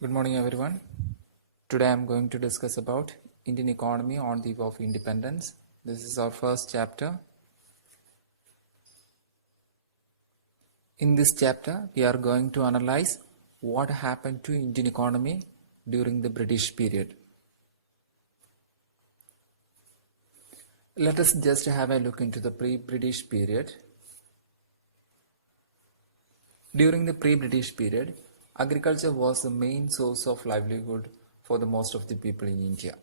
Good morning, everyone. Today I'm going to discuss about Indian economy on the eve of independence. This is our first chapter. In this chapter, we are going to analyze what happened to Indian economy during the British period. Let us just have a look into the pre-British period. During the pre-British period, agriculture was the main source of livelihood for the most of the people in India.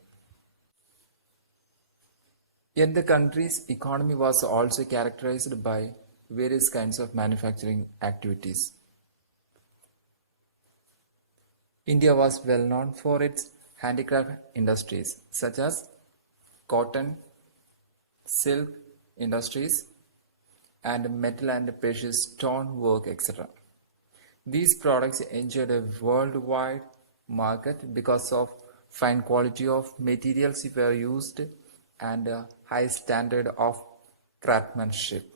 Yet the country's economy was also characterized by various kinds of manufacturing activities. India was well known for its handicraft industries such as cotton, silk industries, and metal and precious stone work, etc. These products enjoyed a worldwide market because of fine quality of materials were used and a high standard of craftsmanship.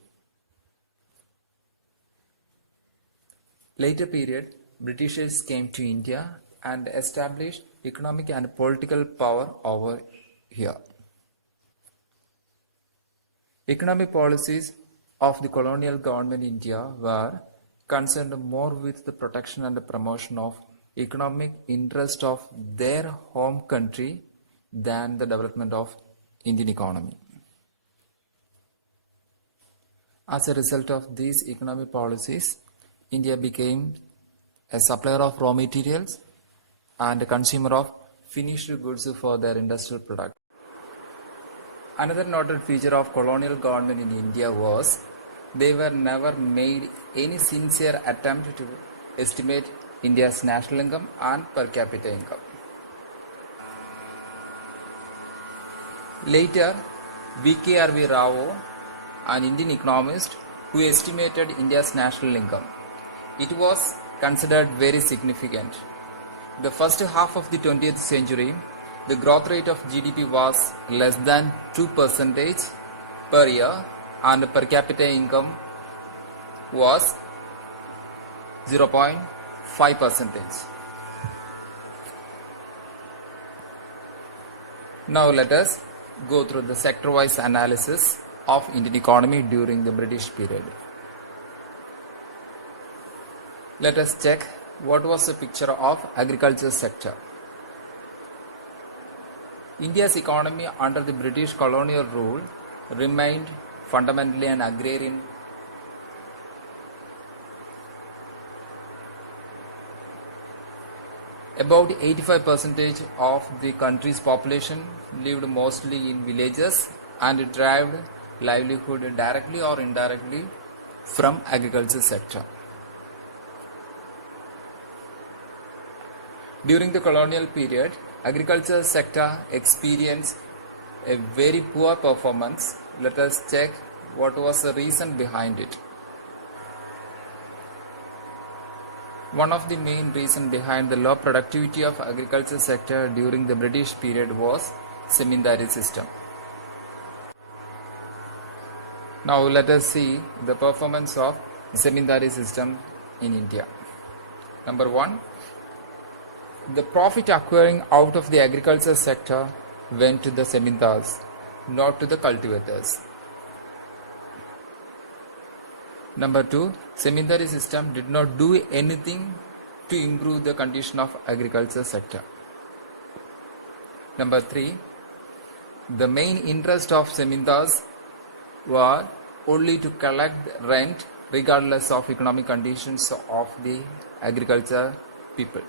Later period, Britishers came to India and established economic and political power over here. Economic policies of the colonial government in India were concerned more with the protection and promotion of economic interest of their home country than the development of Indian economy. As a result of these economic policies, India became a supplier of raw materials and a consumer of finished goods for their industrial product. Another noted feature of colonial government in India was they were never made any sincere attempt to estimate India's national income and per capita income. Later, V.K.R.V. Rao, an Indian economist who estimated India's national income, it was considered very significant. The first half of the 20th century, the growth rate of GDP was less than 2% per year and per capita income was 0.5%. Now let us go through the sector-wise analysis of Indian economy during the British period. Let us check what was the picture of agriculture sector. India's economy under the British colonial rule remained fundamentally an agrarian. About 85% of the country's population lived mostly in villages and derived livelihood directly or indirectly from agriculture sector. During the colonial period, agriculture sector experienced a very poor performance. Let us check what was the reason behind it. One of the main reasons behind the low productivity of agriculture sector during the British period was Zamindari system. Now let us see the performance of Zamindari system in India. Number one, the profit acquiring out of the agriculture sector went to the zamindars, not to the cultivators. Number two, zamindari system did not do anything to improve the condition of agriculture sector. Number three, the main interest of zamindars were only to collect rent regardless of economic conditions of the agriculture people.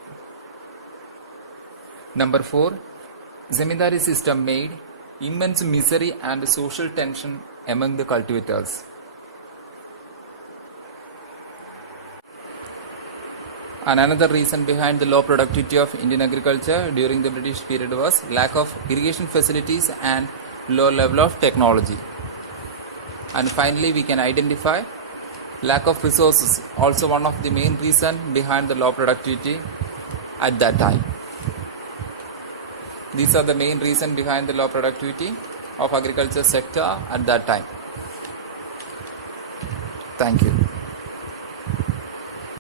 Number four, zamindari system made immense misery and social tension among the cultivators. And another reason behind the low productivity of Indian agriculture during the British period was lack of irrigation facilities and low level of technology. And finally, we can identify lack of resources, also one of the main reasons behind the low productivity at that time. These are the main reasons behind the low productivity of agriculture sector at that time. Thank you.